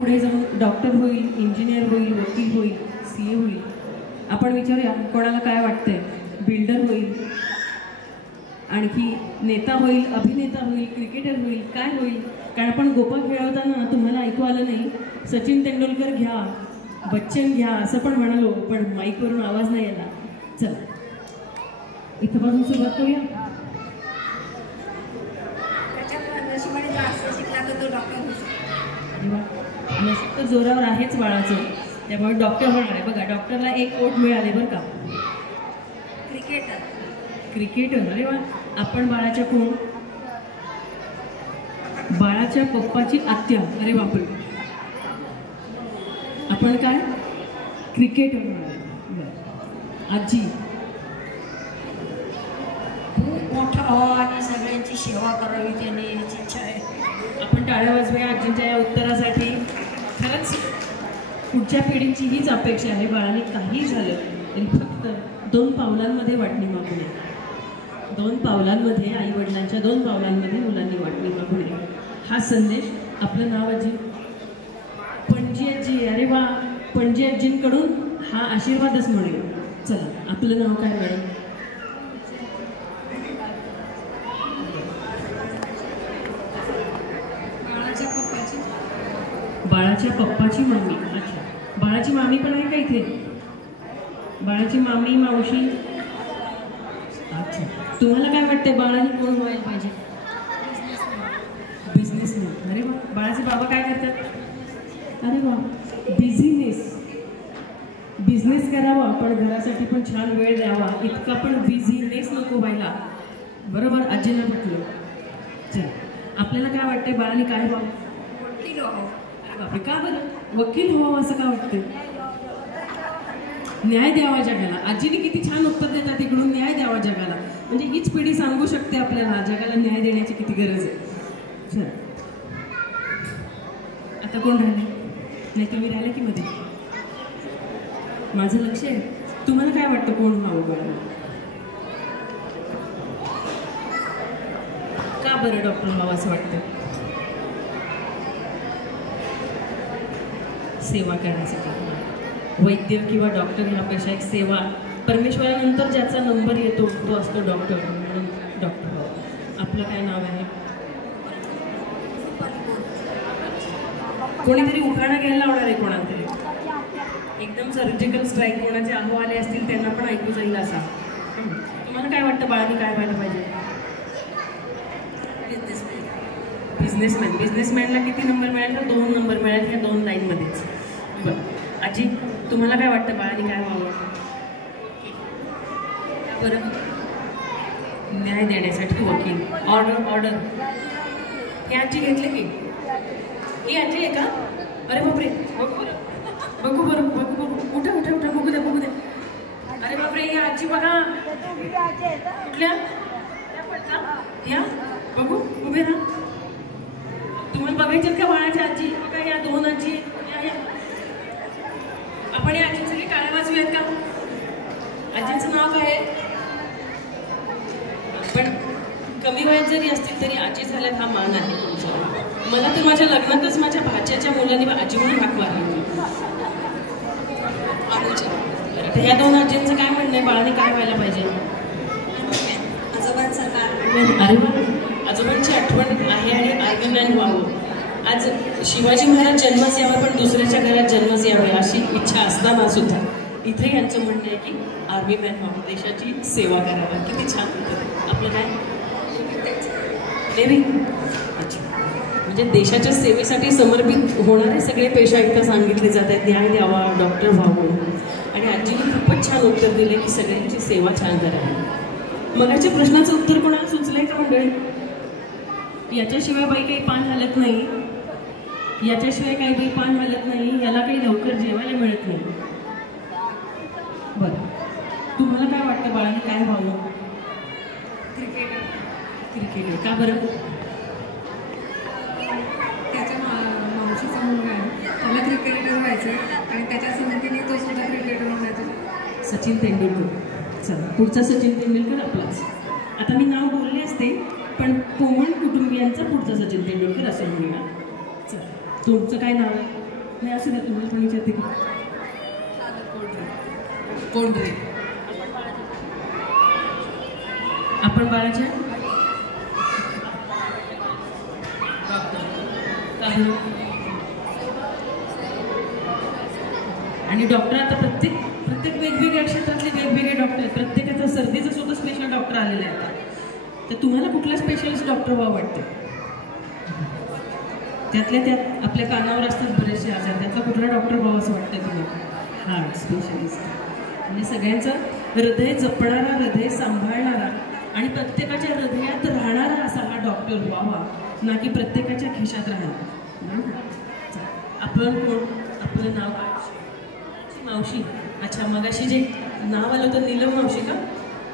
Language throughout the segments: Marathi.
पुढे जाऊन डॉक्टर होईल, इंजिनियर होईल, वकील होईल, CA होईल. आपण विचारूया कोणाला काय वाटतंय. बिल्डर होईल, आणखी नेता होईल, अभिनेता होईल, क्रिकेटर होईल, काय होईल. कारण आपण गोपा खेळवताना तुम्हाला ऐकू आलं नाही, सचिन तेंडुलकर घ्या, बच्चन घ्या असं पण म्हणालो, पण माईकवरून आवाज नाही आला. चला इथपासून सुरुवात करूया. नशीब जोरावर आहेच बाळाचं, त्यामुळे डॉक्टर होणार आहे. बघा डॉक्टरला 1 वोट मिळाले बरं का. क्रिकेटर अरे वा. आपण बाळाच्या कोण? बाळाच्या पप्पाची आत्या. अरे बापरे. आपण काय? क्रिकेटर होणार. आजी खूप मोठा व्हावा आणि सगळ्यांची सेवा करावी त्याने याची इच्छा आहे. आपण टाळ्या वाजवूया आजींच्या या उत्तरासाठी. खरंच पुढच्या पिढींची हीच अपेक्षा आहे. बाळाने काही झालं तरी फक्त 2 पावलांमध्ये वाटणी मागू नये. 2 पावलांमध्ये, आई वडिलांच्या 2 पावलांमध्ये मुलांनी वाटणी मागू नये. हा संदेश. आपलं नाव आजी? पणजी आजी. अरे वा. पणजी आजींकडून हा आशीर्वादच म्हणूया. चला आपलं नाव काय मॅडम? बाळाच्या पप्पाची मम्मी. अच्छा, बाळाची मामी पण आहे का इथे? बाळाची मामी, मावशी. अच्छा, तुम्हाला काय वाटते बाळाने कोण व्हायला पाहिजे? बिझनेसमॅन. अरे वा. बाळाचे बाबा काय करतात? अरे वा. बिझनेस करावा पण घरासाठी पण छान वेळ द्यावा. इतका पण बिझीनेस नको व्हायला. बरोबर, आजीला म्हटलं. चल आपल्याला काय वाटतंय बाळाने काय व्हावं? वकील व्हावं. का बरं? वकील व्हावं असं का वाटतं? न्याय द्यावा जगाला. आजीने किती छान उत्तर देतात इकडून. न्याय द्यावा जगाला. म्हणजे हीच पिढी सांगू शकते आपल्याला जगाला न्याय देण्याची किती गरज आहे. चल आता कोण राहिले? नाही तुम्ही राहिले की मध्ये? माझं लक्ष आहे. तुम्हाला काय वाटतं कोण व्हावं बाळाला? का बरं डॉक्टर व्हावं असं वाटतं? सेवा करण्यासाठी. वैद्य किंवा डॉक्टर ह्यापेक्षा एक सेवा. परमेश्वरानंतर ज्याचा नंबर येतो तो असतो डॉक्टर. म्हणून डॉक्टर व्हावं. आपलं काय नाव आहे? कोणीतरी उखाणा घ्यायला लावणार आहे कोणाला तरी. एकदम सर्जिकल स्ट्राईक कोणाचे अहो आले असतील त्यांना पण ऐकू जाईल असा. तुम्हाला काय वाटतं बाळाने काय व्हायला पाहिजे? बिझनेसमॅन. बिझनेसमॅनला किती नंबर मिळाल? तर 2 नंबर मिळाल ह्या 2 लाईनमध्येच. बरं आजी, तुम्हाला काय वाटतं बाळाने काय व्हावं? बरं, न्याय देण्यासाठी वकील. ऑर्डर. ही आजी घेतली की? ही आजी आहे का? अरे बापरे. बघू बरं. उठा बघू द्या. अरे बापरे, ही आजी बघा. कुठल्या? या बघू, उभे राहा. तुम्हाला बघायच्यात का बाळाच्या आजी? बघा या 2 आजी. या आपण या आजींसाठी टाळ्या वाजवूयात का? आजींचं नाव काय आहे? पण कमी वयात जरी असतील तरी आजी झाल्यात हा मान आहे तुमचा. मला तर माझ्या लग्नातच माझ्या भाच्याच्या मुलांनी आजी म्हणून हाक मारली. ह्या 2 आजींचं काय म्हणणं आहे? बाळाने काय व्हायला पाहिजे? आजोबांसारखा. अरे वा. आजोबांची आठवण आहे आणि आर्मीमॅन व्हावं. आज शिवाजी महाराज जन्मच यावं पण दुसऱ्याच्या घरात जन्मच यावे अशी इच्छा असताना सुद्धा इथे यांचं म्हणणं आहे की आर्मीमॅन व्हावं, देशाची सेवा करावी. किती छान होतं. आपलं काय? नेव्ही. अच्छा, म्हणजे देशाच्या सेवेसाठी समर्पित होणारे सगळे पेशा इथं सांगितले जात आहेत. न्याय द्यावा, डॉक्टर व्हावं. आणि आजीने खूपच छान उत्तर दिले की सगळ्यांची सेवा छान करावी. मगाच्या प्रश्नाचं उत्तर कोणाला सुचलंय का मंडळी? याच्याशिवाय बाई काही पान हलत नाही. याच्याशिवाय काही बाई पान हलत नाही. याला काही लवकर जेवायला मिळत नाही. बरं, तुम्हाला काय वाटतं बाळाने काय व्हावं? क्रिकेटर. का बरं? त्याच्या मावशीचा मुलगा आहे, त्याला क्रिकेटर व्हायचं आणि त्याच्या संगतीने तो सुद्धा क्रिकेटर होण्याचं. सचिन तेंडुलकर. चला पुढचा सचिन तेंडुलकर आपलाच. आता मी नाव बोलले असते पण कोमल कुटुंबियांचा पुढचा सचिन तेंडुलकर असं म्हणूया. चला तुमचं काय नाव आहे? नाही असं नाही, तुम्हाला पण विचारते की कोण रे? आपण बाळाच्या आणि डॉक्टर आता प्रत्येक वेगवेगळ्या क्षेत्रातले वेगवेगळे डॉक्टर आहेत. प्रत्येकाचा सर्दीचं सुद्धा स्पेशल डॉक्टर आलेले आहेत. तर तुम्हाला कुठला स्पेशलिस्ट डॉक्टर व्हावं वाटते? त्यातल्या त्यात आपल्या कानावर असतात बरेचसे आजार, त्यातला कुठला डॉक्टर व्हावं असं वाटतं तुम्हाला? Heart specialist. म्हणजे सगळ्यांचं हृदय जपणारा, हृदय सांभाळणारा आणि प्रत्येकाच्या हृदयात राहणारा असा हा डॉक्टर व्हावा, ना की प्रत्येकाच्या खिशात राहणार. आपण कोण? आपलं नाव काय? मावशी. अच्छा, मग अशी जे नाव आलं होतं नीलम मावशी का?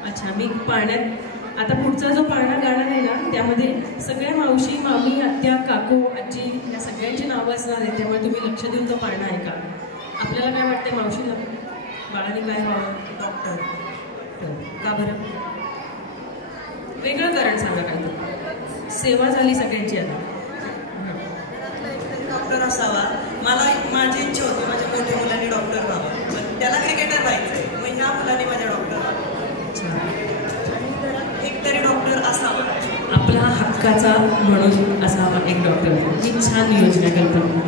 अच्छा, मी पाळण्यात आता पुढचा जो पाळणा गाणं आहे ना, त्यामध्ये सगळ्या मावशी, मामी, आत्या, काकू, आजी या सगळ्यांची नावं असणार आहेत. त्यामुळे तुम्ही लक्ष देऊन तो पाळणा ऐका. आपल्याला काय वाटतं मावशीला? बाळाने काय व्हावं? डॉक्टर. का बरं? वेगळं कारण सांगा काहीतरी. सेवा झाली सगळ्यांची आता. डॉक्टर असावा. मला माझी इच्छा होती माझ्या मोठ्या मुलांनी डॉक्टर व्हावं, पण त्याला क्रिकेटर व्हायचं आहे. मग ह्या मुलाने माझ्या डॉक्टर व्हावं. एक तरी डॉक्टर असावा. आपला हक्काचा म्हणून असावा एक डॉक्टर. ही छान योजना कल्पना.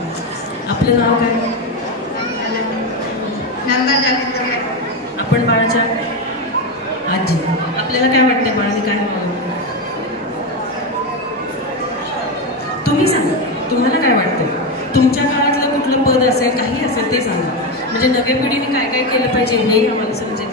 आपलं नाव काय? आपण बाळाच्या आजी. आपल्याला काय वाटतं बाळाने काय व्हावं? तुम्ही सांगा, तुम्हाला काय वाटतं? तुमच्या काळातलं कुठलं पद असेल, काही असेल ते सांगा. म्हणजे नव्या पिढीने काय काय केलं पाहिजे हे आम्हाला समजेल.